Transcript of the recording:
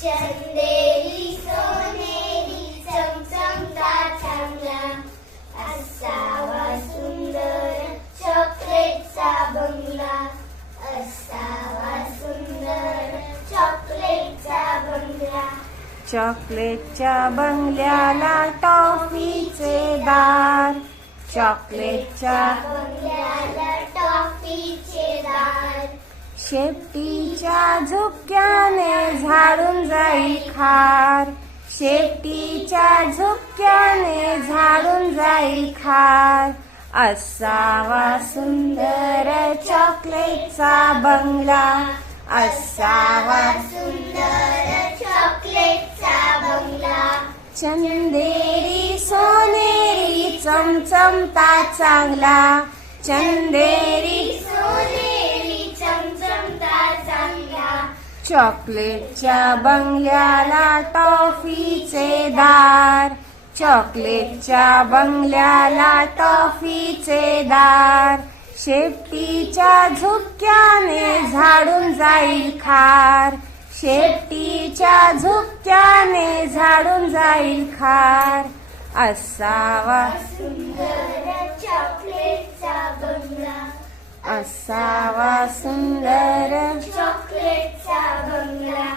चंदेरी सोनेरी चमचमता चांगला असावा सुंदर चॉकलेटचा बंगला असावा सुंदर चॉकलेटचा बंगला चॉकलेटच्या बंगल्याला टॉफीचे दार चॉकलेटच्या बंगल्याला टॉफीचे दार शेपटीच्या झुपक्याने झाडून जाईल खार शेपटीच्या झुपक्याने झाडून जाईल खार असावा सुंदर चॉकलेटचा बंगला असावा सुंदर चॉकलेटचा बंगला चंदेरी सोनेरी चमचमता चांगला चंदेरी सोनेरी चमचमता चांगला चॉकलेटच्या बंगल्याला टॉफीचे दार चॉकलेटच्या बंगल्याला टॉफीचे दार शेपटीच्या झुपक्याने झाडून जाईल खार शेपटीच्या झुपक्याने झाडून जाईल खार असावा सुंदर चॉकलेटचा बंगला असावा सुंदर चॉकलेटचा बंगला